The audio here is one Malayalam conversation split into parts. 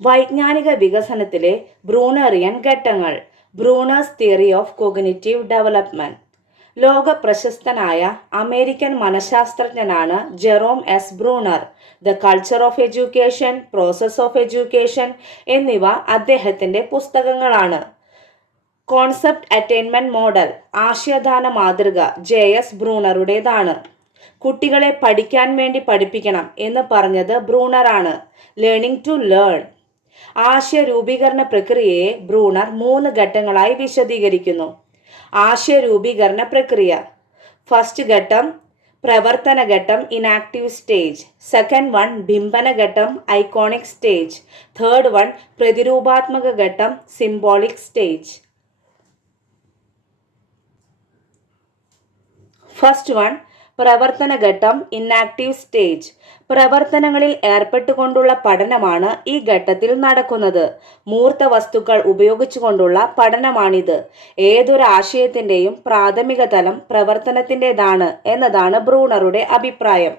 വൈജ്ഞാനിക വികസനത്തിലെ ബ്രൂണറിയൻ ഘട്ടങ്ങൾ. Bruner's theory of cognitive development. ലോക പ്രശസ്തനായ അമേരിക്കൻ മനഃശാസ്ത്രജ്ഞനാണ് Jerome S Bruner. The culture of education, process of education എന്നിവ അദ്ദേഹത്തിന്റെ പുസ്തകങ്ങളാണ്. കോൺസെപ്റ്റ് അറ്റൈൻമെന്റ് മോഡൽ, ആശയദാന മാതൃക ജെ.എസ്. ബ്രൂണറുടേതാണ്. കുട്ടികളെ പഠിക്കാൻ വേണ്ടി പഠിപ്പിക്കണം എന്ന് പറഞ്ഞത് ബ്രൂണറാണ്. Learning to learn. ആശയ രൂപീകരണ പ്രക്രിയയെ ബ്രൂണർ 3 ഘട്ടങ്ങളായി വിശദീകരിക്കുന്നു. ആശയ രൂപീകരണ പ്രക്രിയ. ഫസ്റ്റ് ഘട്ടം പ്രവർത്തന ഘട്ടം, ഇനാക്റ്റീവ് സ്റ്റേജ്. സെക്കൻഡ് വൺ ബിംബന ഘട്ടം, ഐക്കോണിക് സ്റ്റേജ്. തേർഡ് വൺ പ്രതിരൂപാത്മക ഘട്ടം, സിംബോളിക് സ്റ്റേജ്. ഫസ്റ്റ് വൺ പ്രവർത്തന ഘട്ടം, ഇന്നാക്റ്റീവ് സ്റ്റേജ്. പ്രവർത്തനങ്ങളിൽ ഏർപ്പെട്ടുകൊണ്ടുള്ള പഠനമാണ് ഈ ഘട്ടത്തിൽ നടക്കുന്നത്. മൂർത്ത വസ്തുക്കൾ ഉപയോഗിച്ചുകൊണ്ടുള്ള പഠനമാണിത്. ഏതൊരു ആശയത്തിൻ്റെയും പ്രാഥമിക തലം പ്രവർത്തനത്തിൻ്റെതാണ് എന്നതാണ് ബ്രൂണറുടെ അഭിപ്രായം.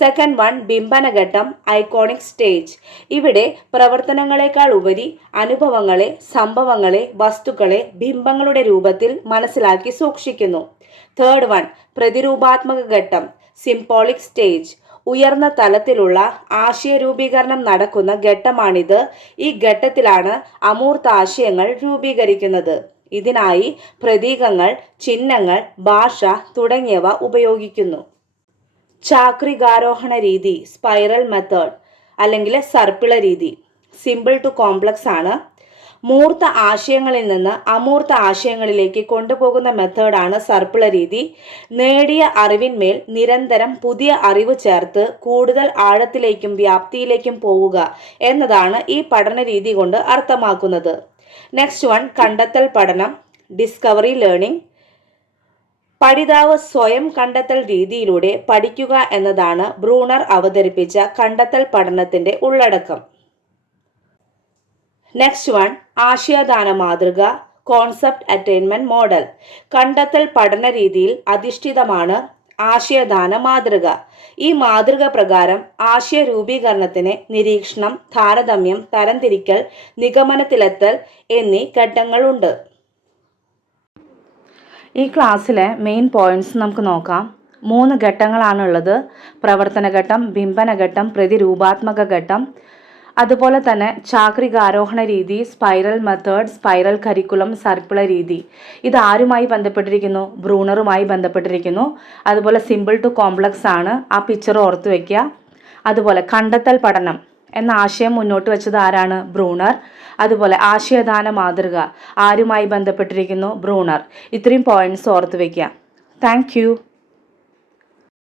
സെക്കൻഡ് വൺ ബിംബന ഘട്ടം, ഐക്കോണിക് സ്റ്റേജ്. ഇവിടെ പ്രവർത്തനങ്ങളെക്കാൾ ഉപരി അനുഭവങ്ങളെ, സംഭവങ്ങളെ, വസ്തുക്കളെ ബിംബങ്ങളുടെ രൂപത്തിൽ മനസ്സിലാക്കി സൂക്ഷിക്കുന്നു. തേർഡ് വൺ പ്രതിരൂപാത്മക ഘട്ടം, സിംബോളിക് സ്റ്റേജ്. ഉയർന്ന തലത്തിലുള്ള ആശയരൂപീകരണം നടക്കുന്ന ഘട്ടമാണിത്. ഈ ഘട്ടത്തിലാണ് അമൂർത്ത ആശയങ്ങൾ രൂപീകരിക്കുന്നത്. ഇതിനായി പ്രതീകങ്ങൾ, ചിഹ്നങ്ങൾ, ഭാഷ തുടങ്ങിയവ ഉപയോഗിക്കുന്നു. ചാക്രികാരോഹണ രീതി, സ്പൈറൽ മെത്തേഡ് അല്ലെങ്കിൽ സർപ്പിള രീതി. സിമ്പിൾ ടു കോംപ്ലക്സ് ആണ്. മൂർത്ത ആശയങ്ങളിൽ നിന്ന് അമൂർത്ത ആശയങ്ങളിലേക്ക് കൊണ്ടുപോകുന്ന മെത്തേഡാണ് സർപ്പിള രീതി. നേടിയ അറിവിന്മേൽ നിരന്തരം പുതിയ അറിവ് ചേർത്ത് കൂടുതൽ ആഴത്തിലേക്കും വ്യാപ്തിയിലേക്കും പോവുക എന്നതാണ് ഈ പഠന രീതി കൊണ്ട് അർത്ഥമാക്കുന്നത്. നെക്സ്റ്റ് വൺ കണ്ടെത്തൽ പഠനം, ഡിസ്കവറി ലേണിംഗ്. പഠിതാവ് സ്വയം കണ്ടെത്തൽ രീതിയിലൂടെ പഠിക്കുക എന്നതാണ് ബ്രൂണർ അവതരിപ്പിച്ച കണ്ടെത്തൽ പഠനത്തിന്റെ ഉള്ളടക്കം. നെക്സ്റ്റ് വൺ ആശയദാന മാതൃക, കോൺസെപ്റ്റ് അറ്റൈൻമെന്റ് മോഡൽ. കണ്ടെത്തൽ പഠന രീതിയിൽ അധിഷ്ഠിതമാണ് ആശയദാന മാതൃക. ഈ മാതൃക പ്രകാരം ആശയ രൂപീകരണത്തിന് നിരീക്ഷണം, താരതമ്യം, തരംതിരിക്കൽ, നിഗമനത്തിലെത്തൽ എന്നീ ഘട്ടങ്ങളുണ്ട്. ഈ ക്ലാസ്സിലെ മെയിൻ പോയിന്റ്സ് നമുക്ക് നോക്കാം. 3 ഘട്ടങ്ങളാണുള്ളത്. പ്രവർത്തന ഘട്ടം, ബിംബന ഘട്ടം, പ്രതിരൂപാത്മക ഘട്ടം. അതുപോലെ തന്നെ ചാക്രികാരോഹണ രീതി, സ്പൈറൽ മെത്തേഡ്, സ്പൈറൽ കരിക്കുലം, സർപ്പിള രീതി. ഇത് ആരുമായി ബന്ധപ്പെട്ടിരിക്കുന്നു? ബ്രൂണറുമായി ബന്ധപ്പെട്ടിരിക്കുന്നു. അതുപോലെ സിമ്പിൾ ടു കോംപ്ലക്സ് ആണ്. ആ പിക്ചർ ഓർത്തു വയ്ക്കുക. അതുപോലെ കണ്ടെത്തൽ പഠനം എന്ന ആശയം മുന്നോട്ട് വെച്ചത് ആരാണ്? ബ്രൂണർ. അതുപോലെ ആശയദാന മാതൃക ആരുമായി ബന്ധപ്പെട്ടിരിക്കുന്നു? ബ്രൂണർ. ഇത്രയും പോയിന്റ്സ് ഓർത്തു വയ്ക്കുക. താങ്ക്